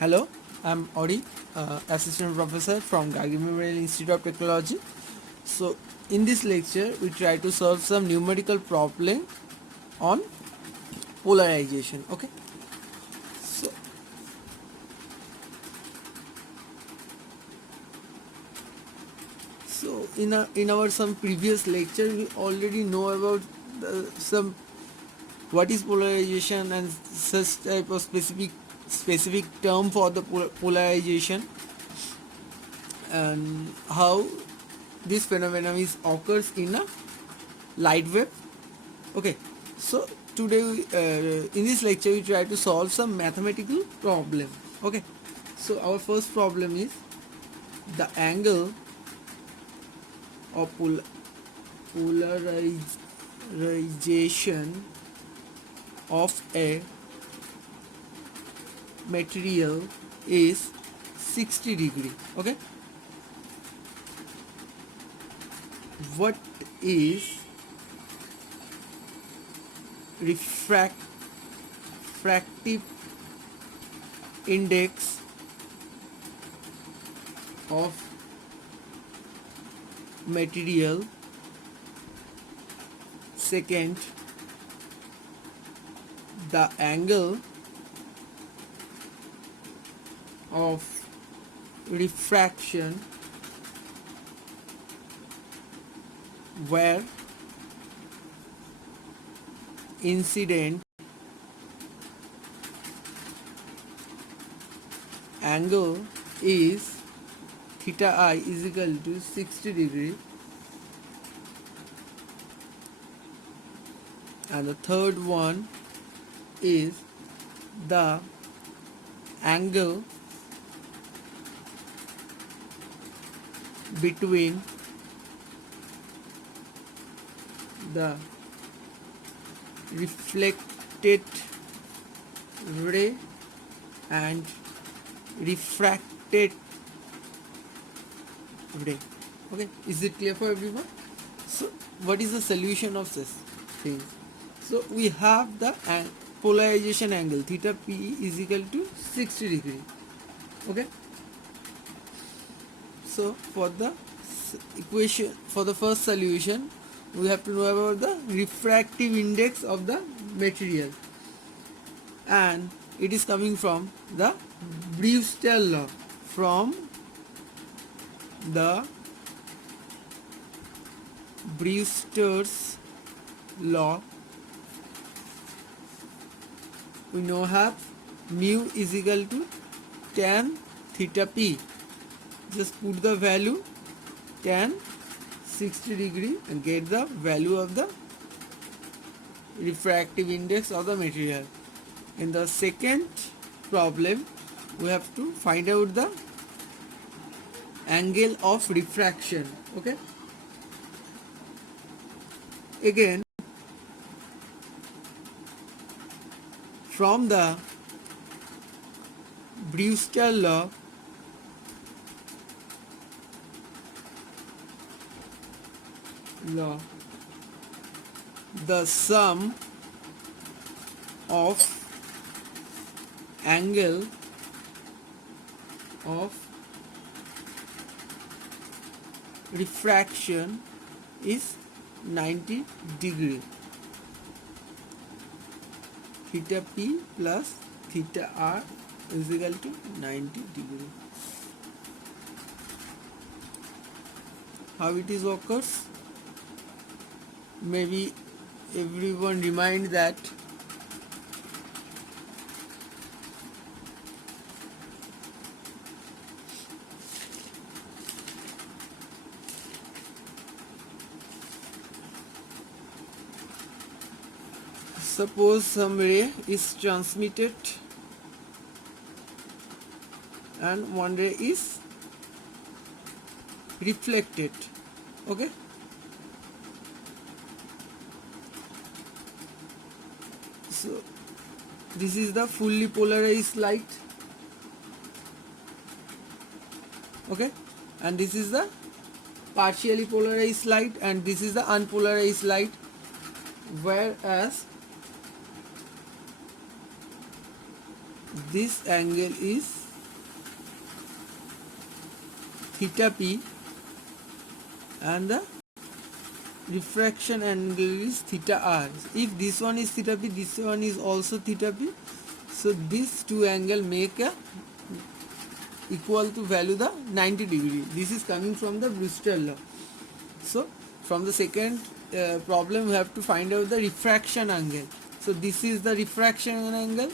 Hello, I'm Ori, Assistant Professor from Gargi Memorial Institute of Technology. So, in this lecture, we try to solve some numerical problem on polarization. Okay, so in our some previous lecture, we already know about some what is polarization and such type of specific term for the polarization and how this phenomenon is occurs in a light wave. Okay, so today in this lecture we try to solve some mathematical problem. Okay, so our first problem is the angle of polarization of a material is 60 degree. Okay, what is refractive index of material? Second, the angle of refraction where incident angle is theta I is equal to 60 degree, and the third one is the angle between the reflected ray and refracted ray. Okay, is it clear for everyone? So what is the solution of this thing? So we have the polarization angle theta p is equal to 60 degree. Okay, so for the equation, for the first solution, we have to know about the refractive index of the material, and it is coming from the Brewster law. From the Brewster's law, we now have mu is equal to tan theta p. Just put the value tan 60 degree and get the value of the refractive index of the material. In the second problem, we have to find out the angle of refraction. Okay, again from the Brewster law, the sum of angle of refraction is 90 degree. Theta p plus theta r is equal to 90 degree. How it is occurs? Maybe everyone remind that suppose some ray is transmitted and one ray is reflected. Okay, so this is the fully polarized light. Okay, and this is the partially polarized light, and this is the unpolarized light, whereas this angle is theta p and the refraction angle is theta r. If this one is theta p, this one is also theta p, so these two angle make a equal to value the 90 degree. This is coming from the Brewster law. So from the second problem we have to find out the refraction angle. So this is the refraction angle.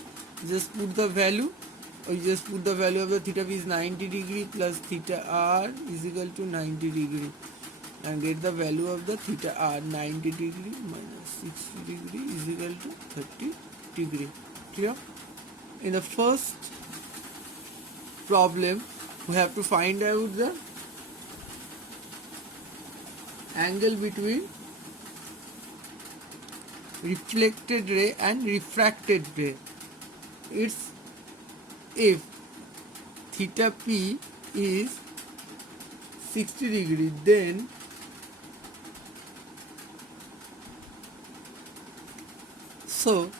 Just put the value, or you just put the value of the theta p is 90 degree plus theta r is equal to 90 degree, and get the value of the theta r. 90 degree minus 60 degree is equal to 30 degree. Clear? In the first problem we have to find out the angle between reflected ray and refracted ray. It's if theta p is 60 degree, then so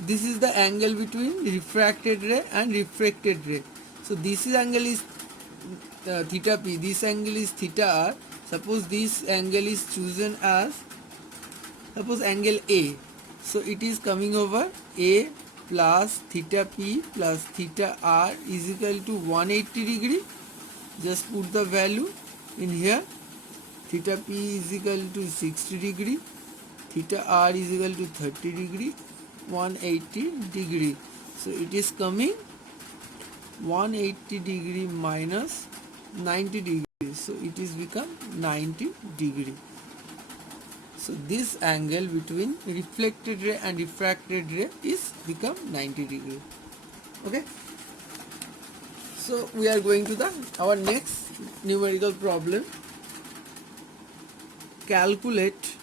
this is the angle between refracted ray and refracted ray. So this angle is theta p, this angle is theta r. Suppose this angle is chosen as, suppose angle A. So it is coming over A plus theta p plus theta r is equal to 180 degree. Just put the value in here. Theta p is equal to 60 degree. Theta r is equal to 30 degree. 180 degree. So it is coming 180 degree minus 90 degree. So it is become 90 degree. So this angle between reflected ray and refracted ray is become 90 degree. Okay. So we are going to our next numerical problem. Calculate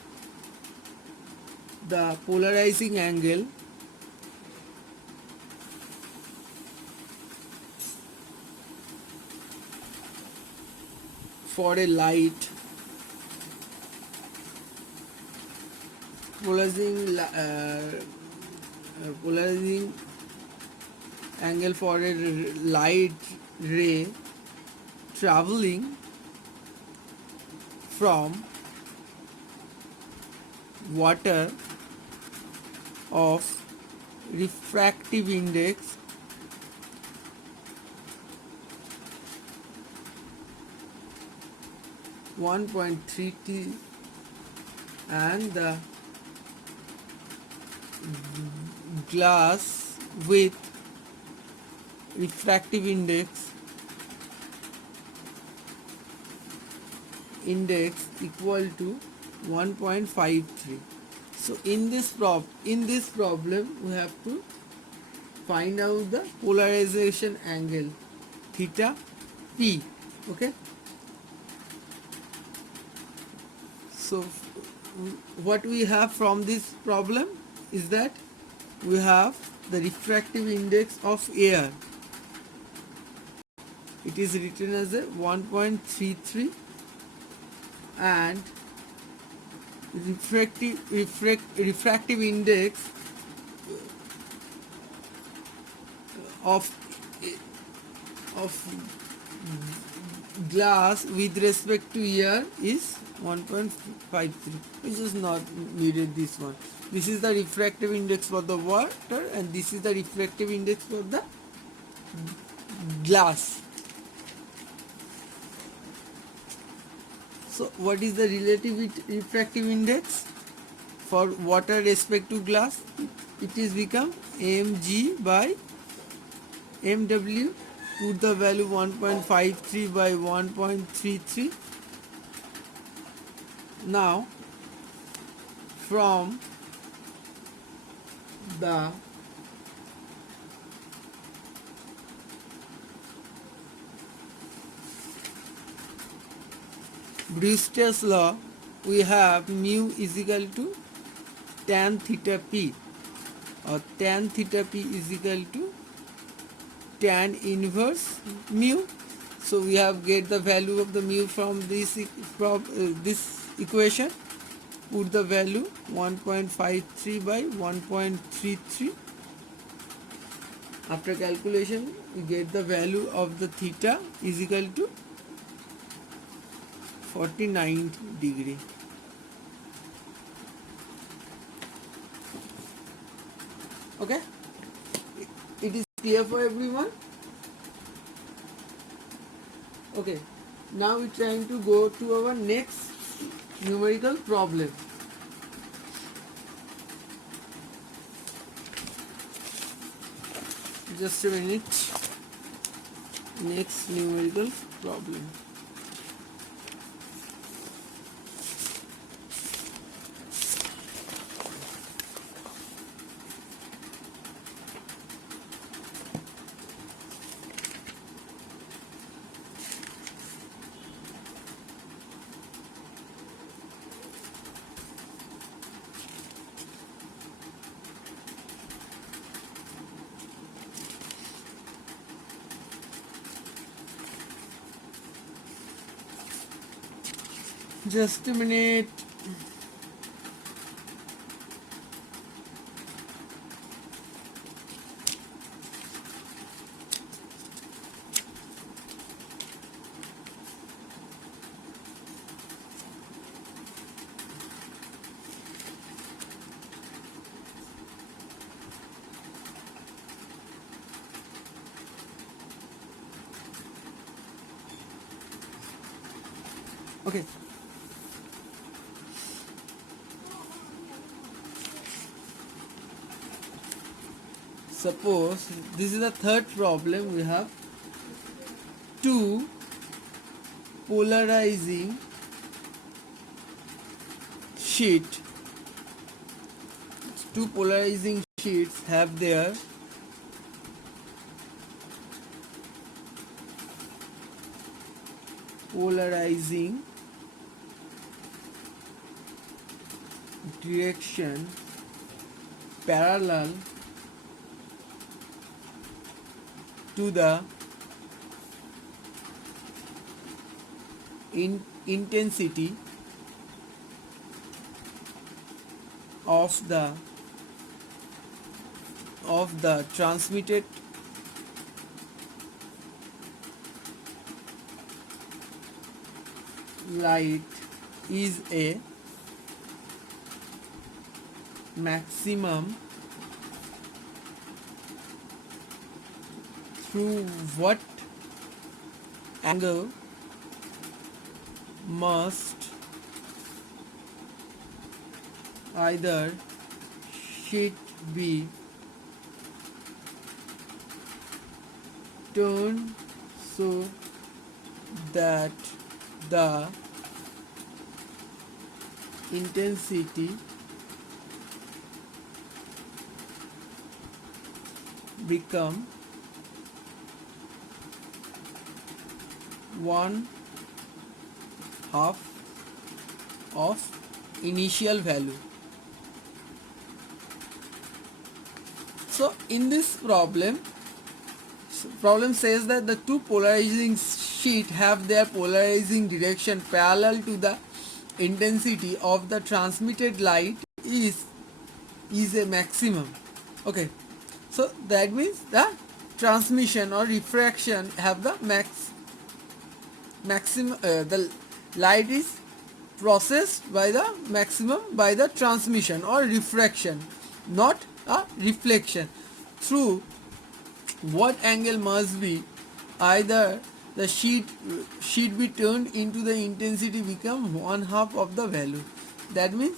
the polarizing angle for a light polarizing angle for a light ray traveling from water of refractive index (1.3t) and the glass with refractive index equal to 1.53. So in this problem we have to find out the polarization angle theta p. Okay. So what we have from this problem is that we have the refractive index of air. It is written as a 1.33 and refractive index of glass with respect to air is 1.53. Which is not needed, this one. This is the refractive index for the water and this is the refractive index for the glass. So what is the relative refractive index for water respect to glass? It is become mg by mw. Put the value 1.53 by 1.33. Now from the Brewster's law, we have mu is equal to tan theta p, or tan theta p is equal to tan inverse mu. So we have get the value of the mu from this equation. Put the value 1.53 by 1.33. After calculation we get the value of the theta is equal to 49th degree. Okay, it is clear for everyone. Okay, now we're trying to go to our next numerical problem. Just a minute. Next numerical problem. Just a minute. Okay. Suppose this is the third problem. We have two polarizing sheet. Two polarizing sheets have their polarizing direction parallel to the intensity of the transmitted light is a maximum through what angle must either sheet be turned so that the intensity become one half of initial value. So in this problem says that the two polarizing sheet have their polarizing direction parallel to the intensity of the transmitted light is a maximum. Okay, so that means the transmission or refraction have the maximum the light is processed by the maximum by the transmission or refraction, not a reflection. Through what angle must be either the sheet be turned into the intensity become one half of the value. That means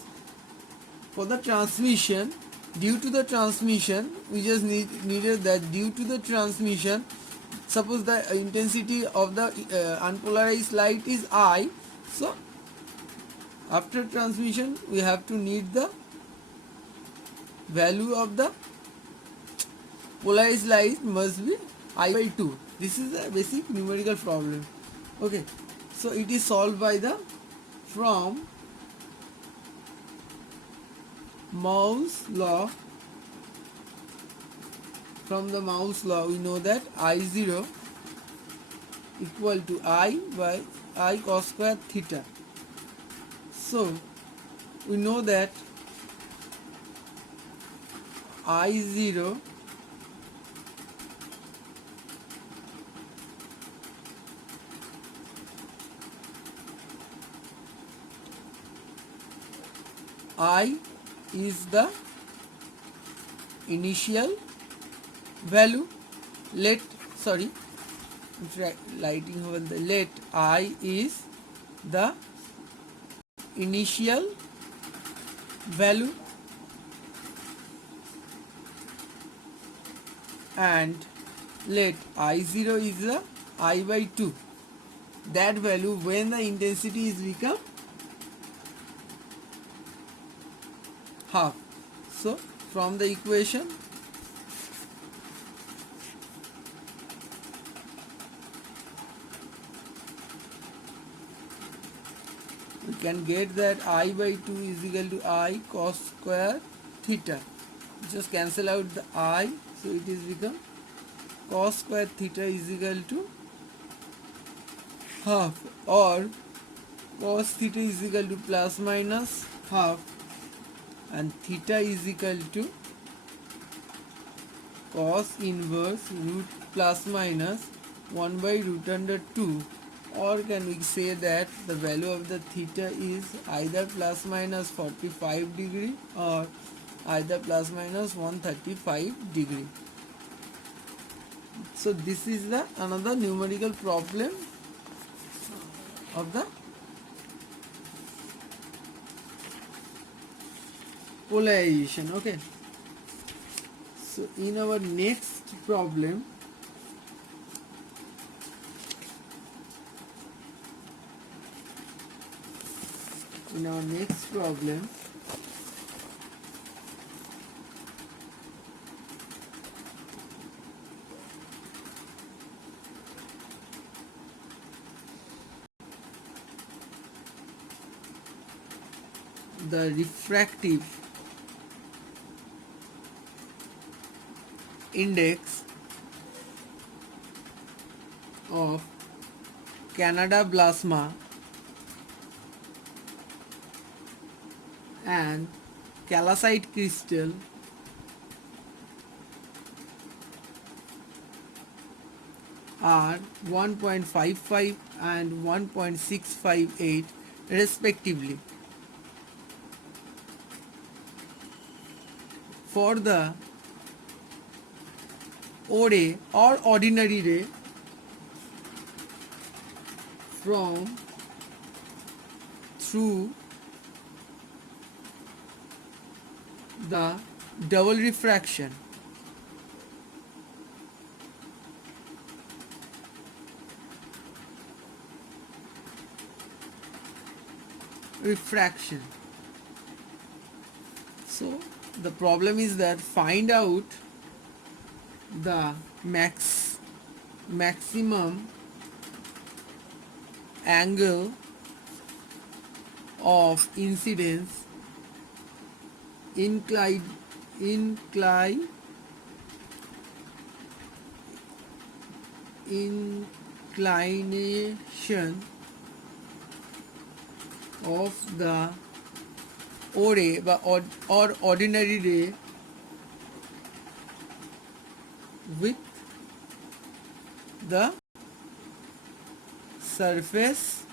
for the transmission, due to the transmission, we just needed that due to the transmission, suppose the intensity of the unpolarized light is I, so after transmission we have to need the value of the polarized light must be I by 2. This is a basic numerical problem. Okay, so it is solved by the from Mauss law. From the Mauss law we know that I0 equal to I by I cos square theta. So we know that I0 I is the initial value. Lighting over the let I is the initial value and let I0 is the I by 2, that value when the intensity is become half. So from the equation we can get that I by 2 is equal to I cos square theta. Just cancel out the I, so it is become cos square theta is equal to half, or cos theta is equal to plus minus half, and theta is equal to cos inverse root plus minus 1 by root under 2, or can we say that the value of the theta is either plus minus 45 degree or either plus minus 135 degree. So this is the another numerical problem of the polarization. Okay, so in our next problem the refractive index of Canada plasma and calcite crystal are 1.55 and 1.658 respectively. For the O ray or ordinary ray from through the double refraction, so the problem is that find out the maximum angle of incidence inclination of the O ray or ordinary ray with the surface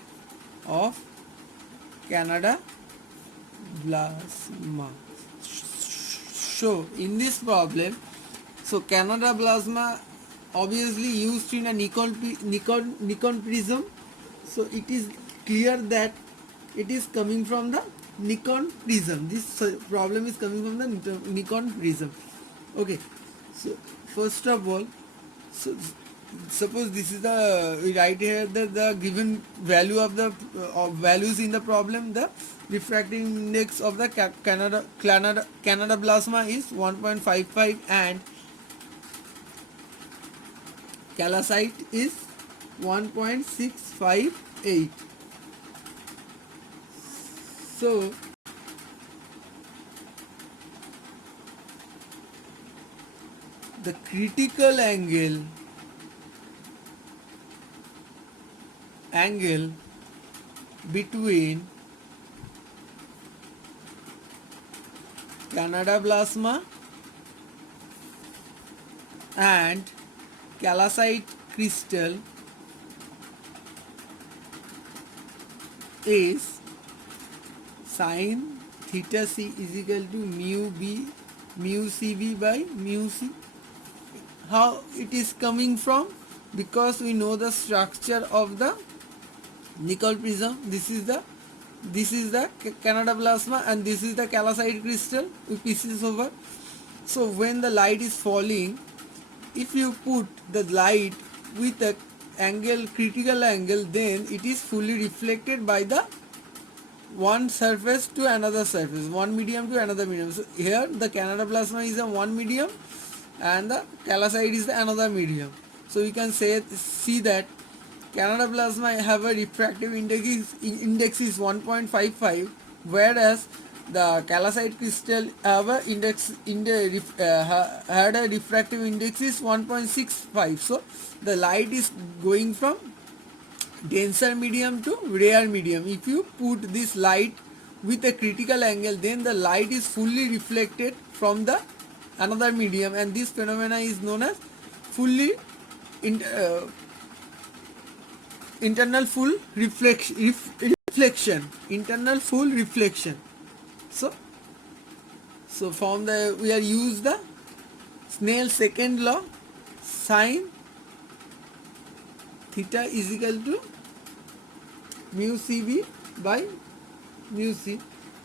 of Canada plasma. So in this problem, so Canada plasma obviously used in a Nikon prism, so it is clear that it is coming from the Nikon prism. This problem is coming from the Nikon prism. Okay, so first of all, so suppose this is the, we write here the given value of the values in the problem. The refractive index of the Canada plasma is 1.55 and calcite is 1.658. So the critical angle between Canada plasma and calcite crystal is sin theta c is equal to mu b mu cb by mu c. How it is coming from? Because we know the structure of the nickel prism. This is the Canada plasma, and this is the calcite crystal with pieces over. So when the light is falling, if you put the light with a critical angle, then it is fully reflected by the one surface to another surface, one medium to another medium. So here the Canada plasma is a one medium and the calcite is the another medium. So you can see that Canada plasma have a refractive index is 1.55, whereas the calcite crystal have a had a refractive index is 1.65. So the light is going from denser medium to rare medium. If you put this light with a critical angle, then the light is fully reflected from the another medium, and this phenomena is known as fully internal full reflection. Internal full reflection. So from the we are use the Snell's second law, sin theta is equal to mu cb by mu c.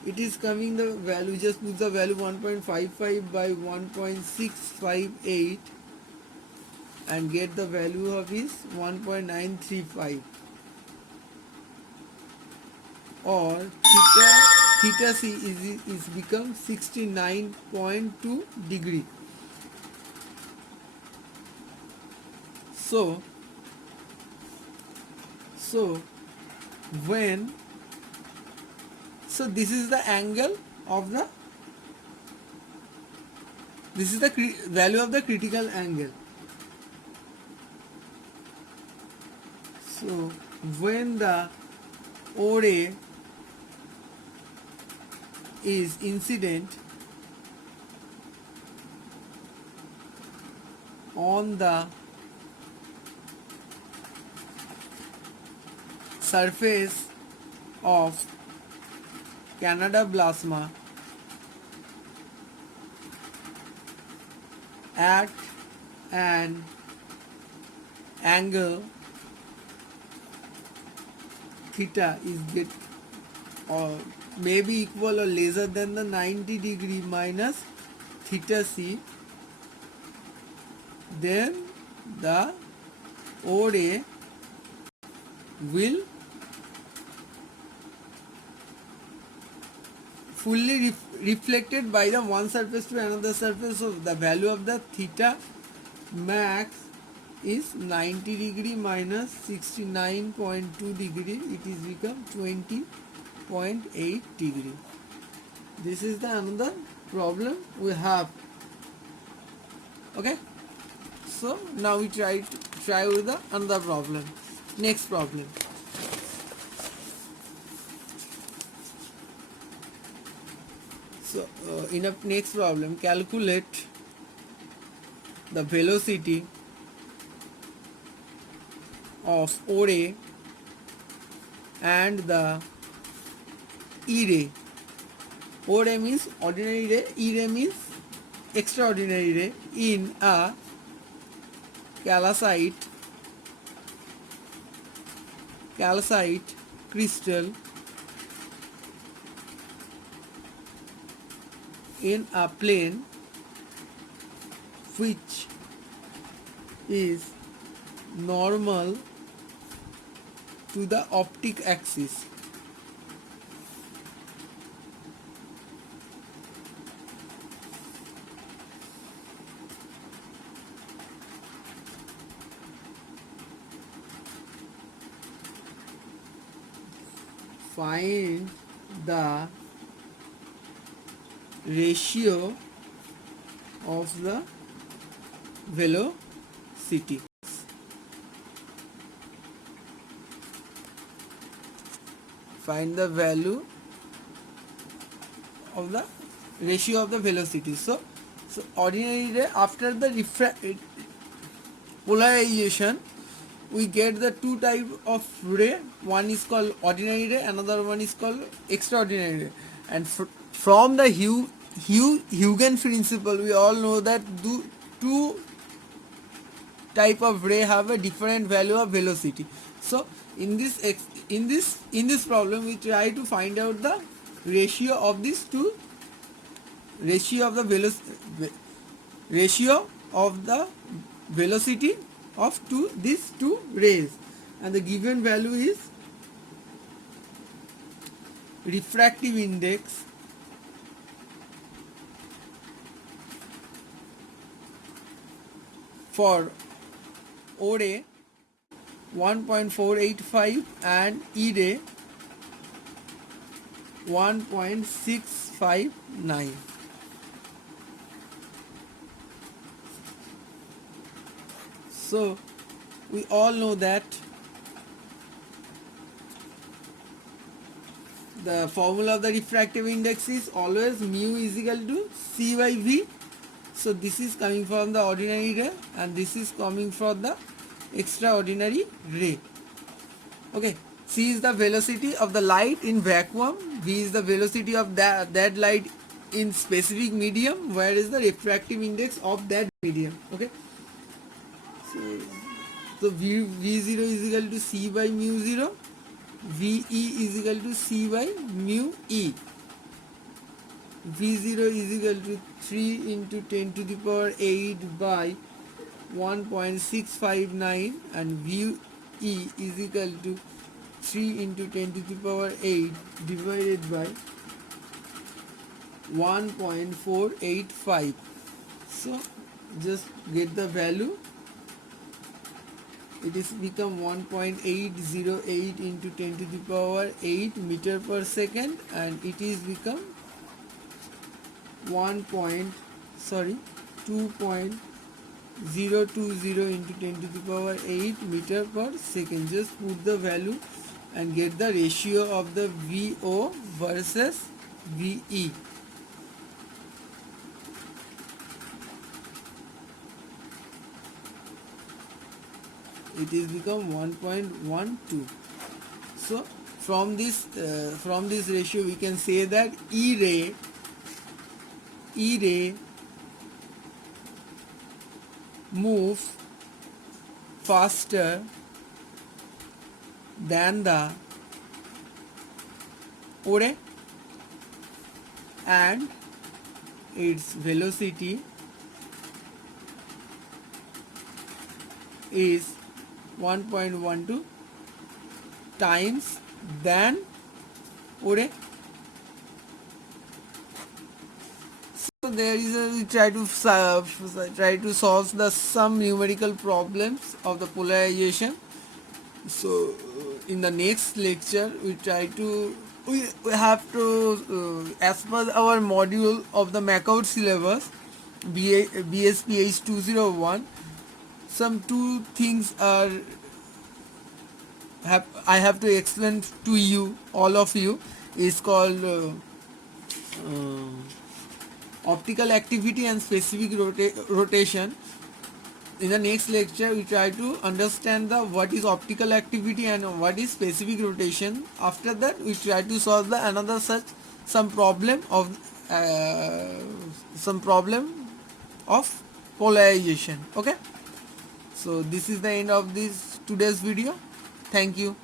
It is coming the value, just put the value 1.55 by 1.658 and get the value of is 1.935, or theta c is become 69.2 degree. So this is the angle of the, this is the value of the critical angle. So when the O ray is incident on the surface of Canada plasma at an angle theta is get or may be equal or lesser than the 90 degree minus theta c, then the O ray will fully reflected by the one surface to another surface. So the value of the theta max is 90 degree minus 69.2 degree. It is become 20.8 degree. This is the another problem we have. Okay, so now we try with the another problem. Next problem. So in a next problem, calculate the velocity of O ray and the E ray. O ray means ordinary ray, E ray means extraordinary ray in a calcite crystal in a plane which is normal to the optic axis. Find the ratio of the velocity. Find the value of the ratio of the velocity. So ordinary ray, after the polarization, we get the two type of ray. One is called ordinary ray, another one is called extraordinary ray. And from the Huygens principle, we all know that two type of ray have a different value of velocity. So in this problem, we try to find out the ratio of these two, ratio of the ratio of the velocity of these two rays, and the given value is refractive index for O ray 1.485 and E ray 1.659. So we all know that the formula of the refractive index is always mu is equal to C by V. So this is coming from the ordinary ray and this is coming from the extraordinary ray. Okay, C is the velocity of the light in vacuum, V is the velocity of that light in specific medium, where is the refractive index of that medium. Okay, so V0 is equal to C by mu 0, VE is equal to C by mu E. V0 is equal to 3 into 10 to the power 8 by 1.659 and VE is equal to 3 into 10 to the power 8 divided by 1.485. So just get the value. It is become 1.808 into 10 to the power 8 meter per second, and it is become 2.020 into 10 to the power 8 meter per second. Just put the value and get the ratio of the VO versus VE. It is become 1.12. So from this ratio we can say that E ray moves faster than the O ray and its velocity is 1.12 times than O ray. So there is we try to solve some numerical problems of the polarization. So in the next lecture we have to as per our module of the MACOUT syllabus BSPH 201, some two things are I have to explain to you, all of you, is called optical activity and specific rotation. In the next lecture we try to understand what is optical activity and what is specific rotation. After that we try to solve some problem of polarization. Okay, so this is the end of this today's video. Thank you.